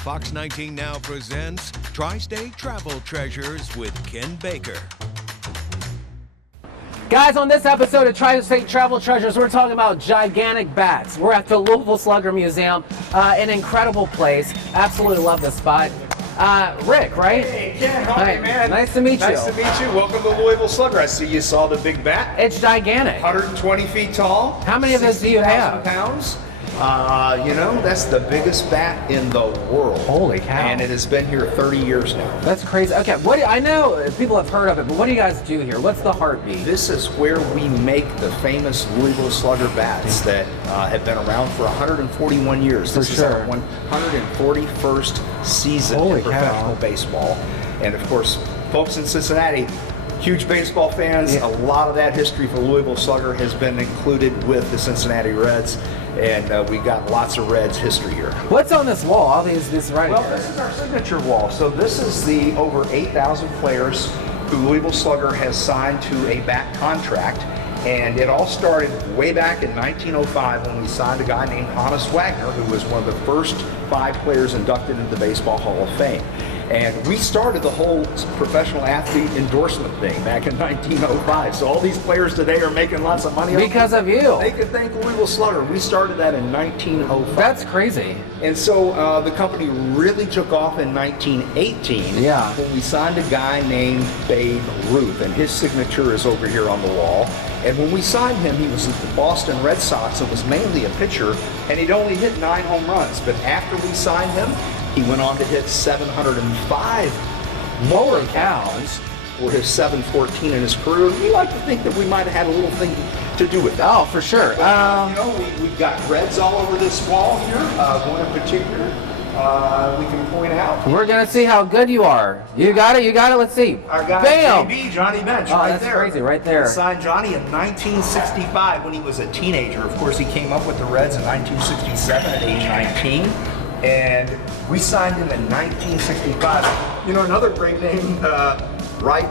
Fox 19 now presents Tri-State Travel Treasures with Ken Baker. Guys, on this episode of Tri-State Travel Treasures, we're talking about gigantic bats. We're at the Louisville Slugger Museum, an incredible place. Absolutely love this spot. Rick, right? Hey, Ken, how are you, man? Nice to meet you. Nice to meet you. Welcome to Louisville Slugger. I see you saw the big bat. It's gigantic. 120 feet tall. How many of those do you have? 60,000 pounds. You know, that's the biggest bat in the world. Holy cow. And it has been here 30 years now. That's crazy. Okay, I know people have heard of it, but what do you guys do here? What's the heartbeat? This is where we make the famous Louisville Slugger bats that have been around for 141 years. This is our 141st season in professional baseball. And of course, folks in Cincinnati, huge baseball fans. A lot of that history for Louisville Slugger has been included with the Cincinnati Reds. And we got lots of Reds history here. What's on this wall? All this right Well, here. this is our signature wall. So this is the over 8,000 players who Louisville Slugger has signed to a bat contract. And it all started way back in 1905 when we signed a guy named Honus Wagner, who was one of the first 5 players inducted into the Baseball Hall of Fame. And we started the whole professional athlete endorsement thing back in 1905. So all these players today are making lots of money because of you. They can thank Louisville Slugger. We started that in 1905. That's crazy. And so the company really took off in 1918 when we signed a guy named Babe Ruth, and his signature is over here on the wall. And when we signed him, he was at the Boston Red Sox and was mainly a pitcher, and he'd only hit 9 home runs. But after we signed him, he went on to hit 705 more cows for his 714 in his career. We like to think that we might have had a little thing to do with that. Oh, for sure. But, you know, we've got Reds all over this wall here. One in particular we can point out. We're going to see how good you are. You got it, let's see. Our guy, Bam! JB, Johnny Bench, right that's there. Crazy, right there. We signed Johnny in 1965 when he was a teenager. Of course, he came up with the Reds in 1967 at age 19. And we signed him in 1965. You know, another great name right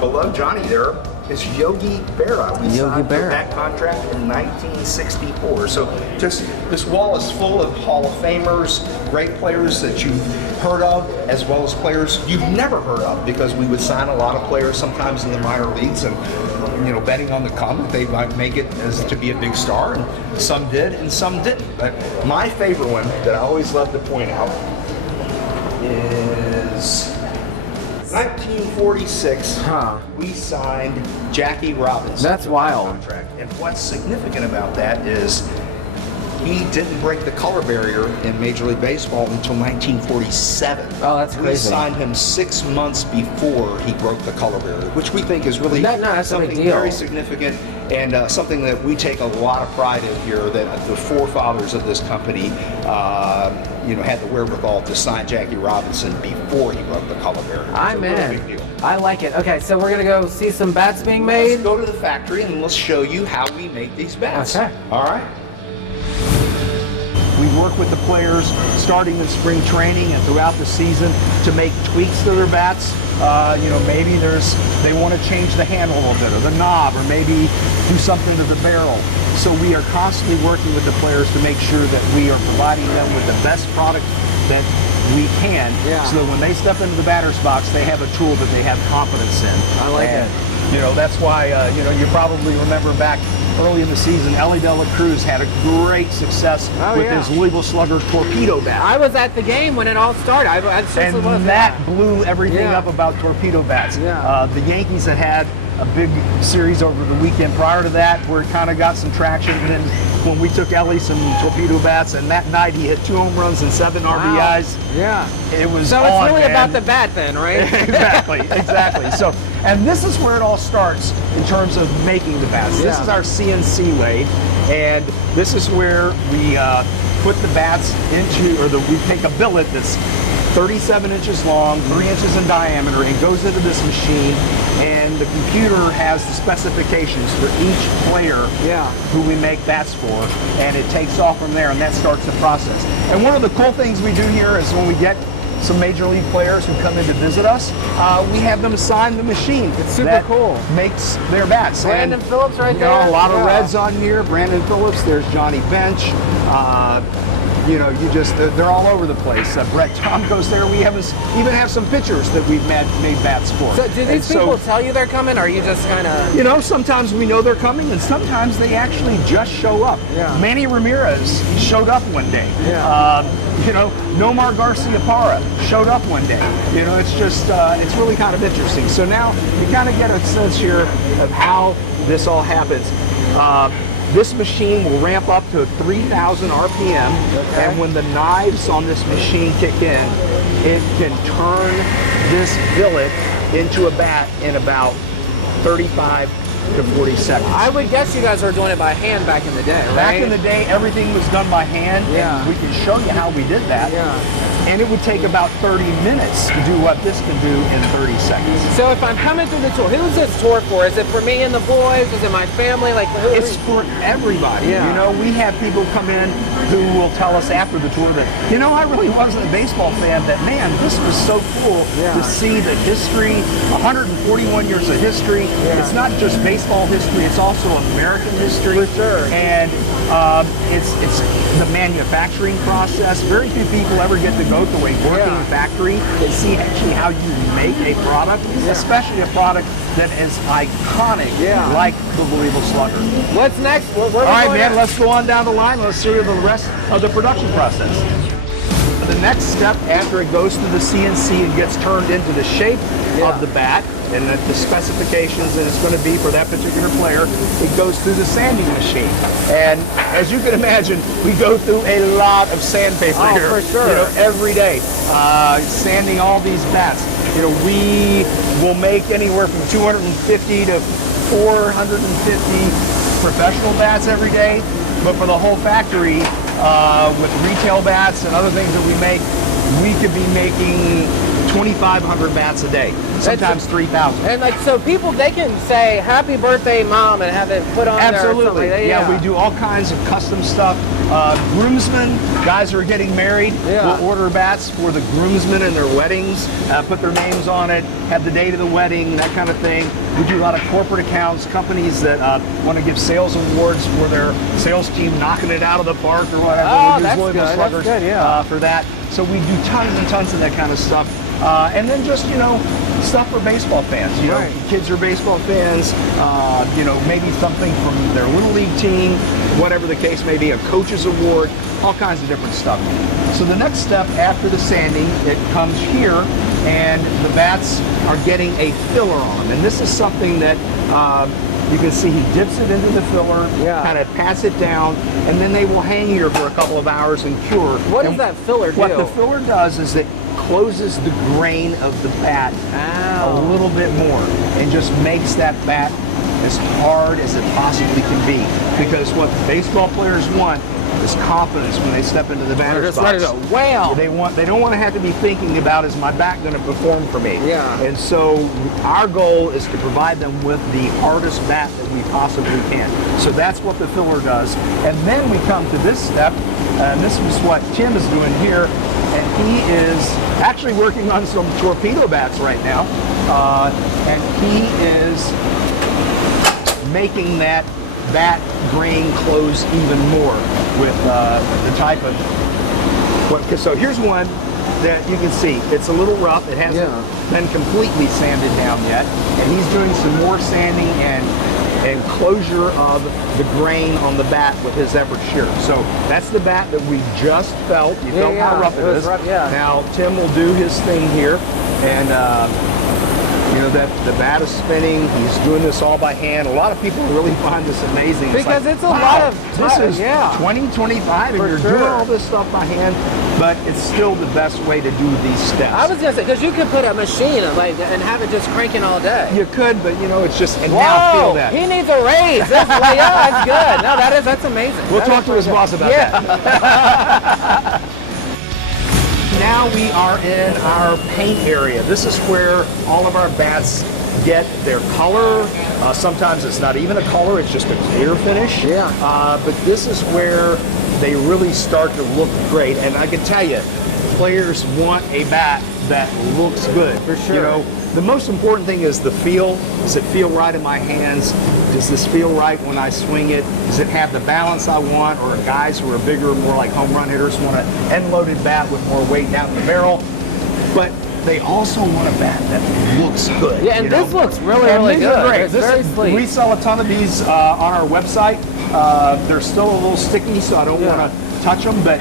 below Johnny there is Yogi Berra. We signed that contract in 1964. So just this wall is full of Hall of Famers, great players that you've heard of, as well as players you've never heard of, because we would sign a lot of players sometimes in the minor leagues and, you know, betting on the come that they might make it as to be a big star, and some did and some didn't. But my favorite one that I always love to point out is 1946. We signed Jackie Robinson. That's wild. Contract. And what's significant about that is he didn't break the color barrier in Major League Baseball until 1947. Oh, that's crazy. We signed him 6 months before he broke the color barrier, which we think is really something very significant, and something that we take a lot of pride in here, that the forefathers of this company you know, had the wherewithal to sign Jackie Robinson before he broke the color barrier. I like it. Okay, so we're going to go see some bats being made. Let's go to the factory and let's show you how we make these bats. Okay. All right. We work with the players starting in spring training and throughout the season to make tweaks to their bats. You know, maybe they want to change the handle a little bit, or the knob, or maybe do something to the barrel. So we are constantly working with the players to make sure that we are providing them with the best product that we can, so that when they step into the batter's box, they have a tool that they have confidence in. I like it. You know, that's why, you know, you probably remember back early in the season, Ellie De La Cruz had a great success with his Louisville Slugger torpedo bat. I was at the game when it all started. And that blew everything up about torpedo bats. The Yankees had a big series over the weekend prior to that where it kind of got some traction, and then when we took Ellie some torpedo bats, and that night he hit 2 home runs and 7 RBIs. It was so it's really about the bat then, right? exactly. So, and this is where it all starts in terms of making the bats. This is our CNC lathe, and this is where we put the bats into, we take a billet that's 37 inches long, 3 inches in diameter. It goes into this machine, and the computer has the specifications for each player who we make bats for, and it takes off from there, and that starts the process. And one of the cool things we do here is when we get some major league players who come in to visit us, we have them sign the machine. It's super cool. Makes their bats. Brandon Phillips right there. A lot of Reds on here. Brandon Phillips. There's Johnny Bench. you know, they're all over the place. Brett Tom goes there. We even have some pictures that we've made bats for. So do these people tell you they're coming, or are you just kind of... You know, sometimes we know they're coming, and sometimes they actually just show up. Yeah. Manny Ramirez showed up one day. Yeah. You know, Nomar Garcia-Parra showed up one day. You know, it's just, it's really kind of interesting. So now you kind of get a sense here of how this all happens. This machine will ramp up to 3,000 RPM, and when the knives on this machine kick in, it can turn this billet into a bat in about 35 to 40 seconds. I would guess you guys were doing it by hand back in the day, right? Back in the day, everything was done by hand. Yeah. And we can show you how we did that. Yeah. And it would take about 30 minutes to do what this can do in 30 seconds. So if I'm coming through the tour, who's this tour for? Is it for me and the boys? Is it my family? Like, who? It's for everybody. Yeah. You know, we have people come in who will tell us after the tour that, you know, I really wasn't a baseball fan, but man, this was so cool to see the history, 141 years of history. Yeah. It's not just baseball history, it's also American history. For sure. And it's the manufacturing process. Very few people ever get to go through a working factory and see actually how you make a product, especially a product that is iconic, like the Louisville Slugger. What's next? Where All right, man, let's go on down the line. Let's show you the rest of the production process. The next step after it goes through the CNC and gets turned into the shape of the bat and the specifications that it's going to be for that particular player, it goes through the sanding machine. And as you can imagine, we go through a lot of sandpaper here. For sure. You know, every day, sanding all these bats. You know, we will make anywhere from 250 to 450 professional bats every day, but for the whole factory, with retail bats and other things that we make, we could be making 2,500 bats a day, sometimes 3,000. And like, so people, they can say "Happy Birthday, Mom" and have it put on Absolutely. there. Yeah, we do all kinds of custom stuff. Groomsmen, guys who are getting married, will order bats for the groomsmen and their weddings, put their names on it, have the date of the wedding, that kind of thing. We do a lot of corporate accounts, companies that want to give sales awards for their sales team knocking it out of the park or whatever. Oh, we use that's Louisville good. Sluggers, That's good, yeah. for that. So we do tons and tons of that kind of stuff. And then just, you know, stuff for baseball fans. You know, kids are baseball fans, you know, maybe something from their little league team, whatever the case may be, a coach's award, all kinds of different stuff. So the next step after the sanding, it comes here, and the bats are getting a filler on. And this is something that you can see he dips it into the filler, kind of pats it down, and then they will hang here for a couple of hours and cure. What does that filler do? What the filler does is it closes the grain of the bat a little bit more and just makes that bat as hard as it possibly can be. Because what baseball players want is confidence when they step into the batter's box. Ready to whale. They don't want to have to be thinking about, is my bat going to perform for me? Yeah. And so our goal is to provide them with the hardest bat that we possibly can. So that's what the filler does. And then we come to this step, and this is what Tim is doing here. And he is actually working on some torpedo bats right now. And he is making that bat grain close even more with the type of... So here's one that you can see. It's a little rough. It hasn't been completely sanded down yet. And he's doing some more sanding and closure of the grain on the bat with his efforts here. So that's the bat that we just felt. You felt how rough it is. Rough, Now Tim will do his thing here, and you know, that the bat is spinning. He's doing this all by hand. A lot of people really find this amazing. Because it's a lot of time. This is 2025, and you're doing all this stuff by hand, but it's still the best way to do these steps. I was gonna say, because you could put a machine like and have it just cranking all day. You could, but you know, it's just, and now feel that. He needs a raise. That's, well, yeah, that's good. No, that's amazing. We'll talk to his boss about that. Now we are in our paint area. This is where all of our bats get their color. Sometimes it's not even a color, it's just a clear finish. But this is where they really start to look great. And I can tell you, players want a bat that looks good. For sure. You know, the most important thing is the feel. Does it feel right in my hands? does this feel right when I swing it? Does it have the balance I want? Or guys who are bigger, more like home run hitters, want an end-loaded bat with more weight down the barrel? But they also want a bat that looks good. Yeah, and this looks really these are good. great. It's very sleek. We sell a ton of these on our website. They're still a little sticky, so I don't want to touch them, but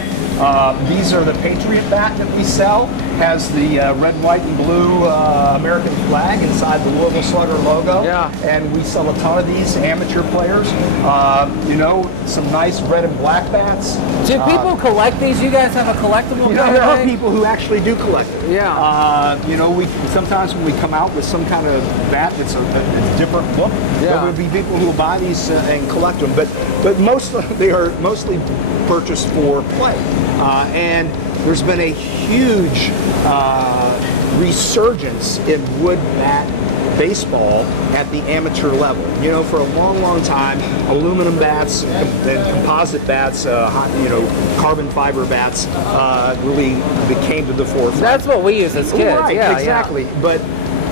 these are the Patriot bat that we sell. Has the red, white, and blue American flag inside the Louisville Slugger logo. Yeah. And we sell a ton of these amateur players. You know, some nice red and black bats. Do people collect these? You guys have a collectible? You know, there are people who actually do collect it. Yeah. You know, we sometimes when we come out with some kind of bat that's a different look, there will be people who buy these and collect them. But they are mostly purchased for play. And there's been a huge resurgence in wood bat baseball at the amateur level. You know, for a long time, aluminum bats and composite bats, you know, carbon fiber bats really came to the forefront. That's what we use as kids. Right, yeah, exactly. But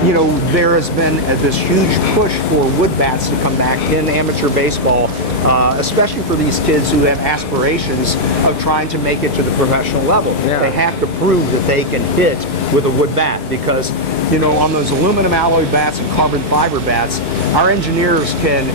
you know, there has been this huge push for wood bats to come back in amateur baseball, especially for these kids who have aspirations of trying to make it to the professional level. Yeah. They have to prove that they can hit with a wood bat because, you know, on those aluminum alloy bats and carbon fiber bats, our engineers can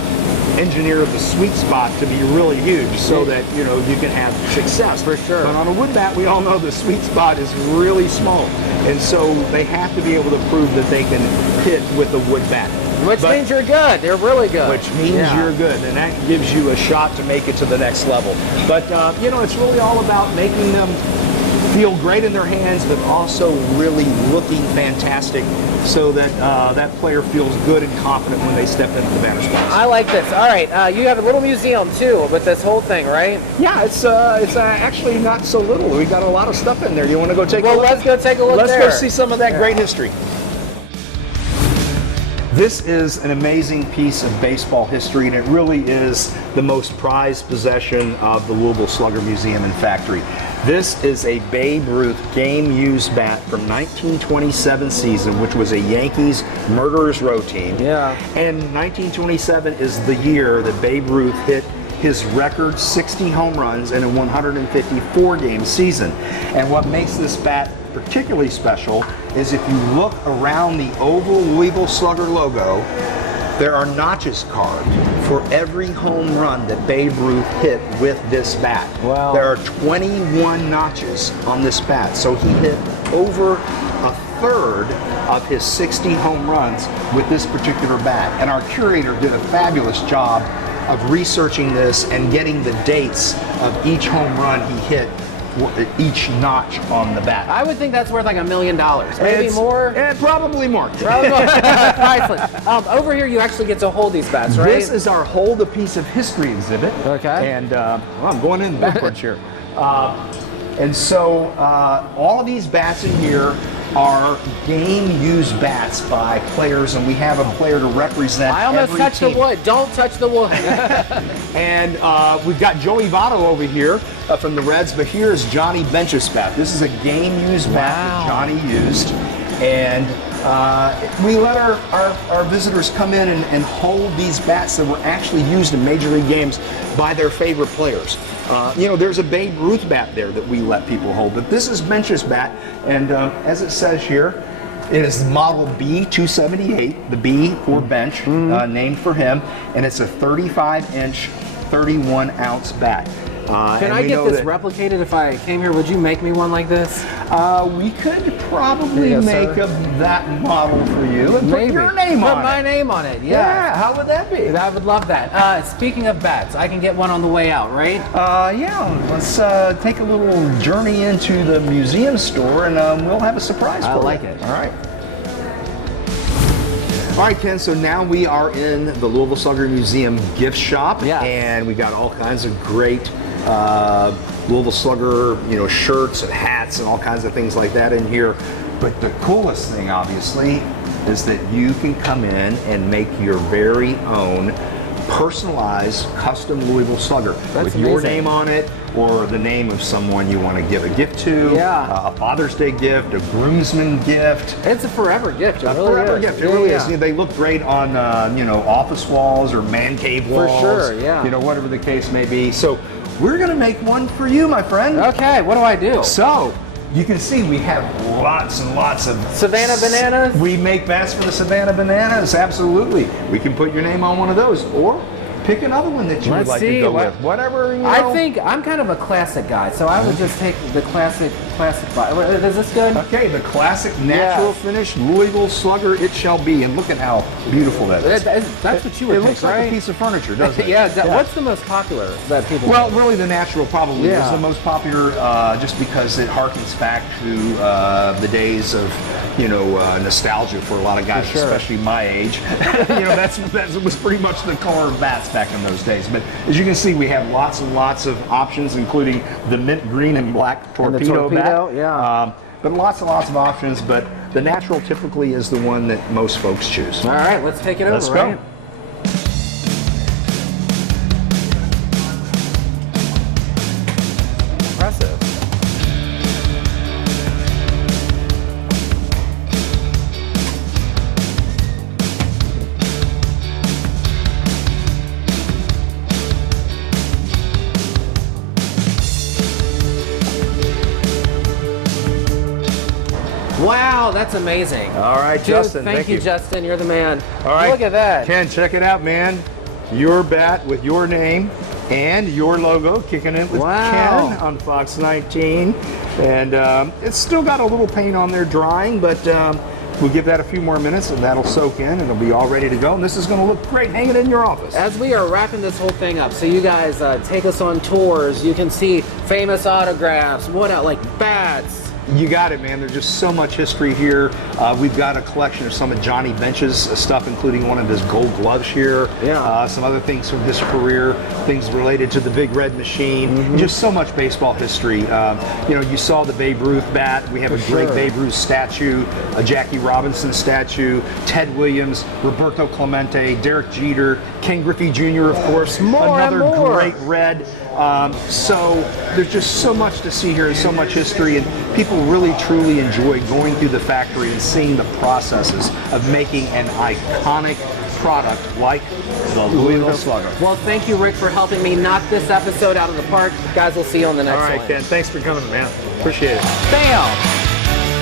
engineer the sweet spot to be really huge so that, you know, you can have success. For sure. But on a wood bat, we all know the sweet spot is really small. And so they have to be able to prove that they can hit with a wood bat. Which means you're good. They're really good. Which means you're good, and that gives you a shot to make it to the next level. But, you know, it's really all about making them feel great in their hands, but also really looking fantastic so that that player feels good and confident when they step into the batter's box. I like this. All right, you have a little museum too with this whole thing, right? Yeah, it's actually not so little. We got a lot of stuff in there. You want to go take a look? Well, let's go take a look. Let's go see some of that great history. This is an amazing piece of baseball history, and it really is the most prized possession of the Louisville Slugger Museum and Factory. This is a Babe Ruth game-used bat from 1927 season, which was a Yankees Murderers Row team. Yeah. And 1927 is the year that Babe Ruth hit his record 60 home runs in a 154-game season. And what makes this bat particularly special is if you look around the oval Louisville Slugger logo, there are notches carved for every home run that Babe Ruth hit with this bat. Wow. There are 21 notches on this bat. So he hit over a third of his 60 home runs with this particular bat. And our curator did a fabulous job of researching this and getting the dates of each home run he hit, each notch on the bat. I would think that's worth like $1 million, maybe more. And probably more. Probably more. Priceless. Over here, you actually get to hold these bats, right? This is our Hold a Piece of History exhibit. Okay. And well, I'm going in backwards here. And so all of these bats in here are game-used bats by players, and we have a player to represent I almost every touched team. the wood. Don't touch the wood. And we've got Joey Votto over here from the Reds, but here's Johnny Bench's bat. This is a game-used bat that Johnny used. And we let our visitors come in and hold these bats that were actually used in Major League games by their favorite players. You know, there's a Babe Ruth bat there that we let people hold, but this is Bench's bat, and as it says here, it is model B278, the B for Bench, named for him, and it's a 35-inch, 31-ounce bat. Can I get this replicated if I came here? Would you make me one like this? We could probably make that model for you and put your name on it. Put my name on it, Yeah, how would that be? I would love that. Speaking of bats, I can get one on the way out, right? Yeah, let's take a little journey into the museum store and we'll have a surprise for you. I like it. All right. All right, Ken, so now we are in the Louisville Slugger Museum gift shop, and we got all kinds of great Louisville Slugger, you know, shirts and hats and all kinds of things like that in here. But the coolest thing, obviously, is that you can come in and make your very own personalized custom Louisville Slugger with your amazing. name on it, or the name of someone you want to give a gift to. Yeah. A Father's Day gift, a groomsman gift. It's a forever gift. It A really forever is. gift. It really is. They look great on office walls or man cave walls. For sure, yeah. Whatever the case may be. So we're gonna make one for you, my friend. Okay, what do I do? So you can see we have lots and lots of Savannah bananas? We make bats for the Savannah bananas, absolutely. We can put your name on one of those, or pick another one that you would like to go with. Whatever, I think I'm kind of a classic guy, so I would just take the classic. Is this good? Okay, the classic natural finish Louisville Slugger it shall be, and look at how beautiful that is. That's what you would It pick, looks like right? a piece of furniture, doesn't it? Yeah, what's the most popular that people Well, really the natural probably Yeah. is the most popular just because it harkens back to the days of, nostalgia for a lot of guys, For sure. especially my age. That was pretty much the color of bats back in those days. But as you can see, we have lots and lots of options, including the mint green and black torpedo bat. Yeah. But lots and lots of options, but the natural typically is the one that most folks choose. All right, let's take it Let's over, go. right? Impressive. Wow, that's amazing. All right, Dude, Justin, thank you, Justin. You're the man. All right. Look at that. Ken, check it out, man. Your bat with your name and your logo, kicking it with Wow. Ken on Fox 19. And it's still got a little paint on there drying, but we'll give that a few more minutes and that'll soak in and it'll be all ready to go. And this is going to look great hanging in your office. As we are wrapping this whole thing up, so you guys take us on tours. You can see famous autographs, like bats. You got it, man. There's just so much history here. We've got a collection of some of Johnny Bench's stuff, including one of his gold gloves here. Yeah. Some other things from his career, things related to the Big Red Machine. Just so much baseball history. You saw the Babe Ruth bat. We have a great Babe Ruth statue, a Jackie Robinson statue, Ted Williams, Roberto Clemente, Derek Jeter, Ken Griffey Jr., of course. Another great red. So there's just so much to see here and so much history, and people really truly enjoy going through the factory and seeing the processes of making an iconic product like the Louisville Slugger. Well, thank you, Rick, for helping me knock this episode out of the park. Guys, we'll see you on the next one. All right, Ken, thanks for coming, man. Appreciate it. Bam!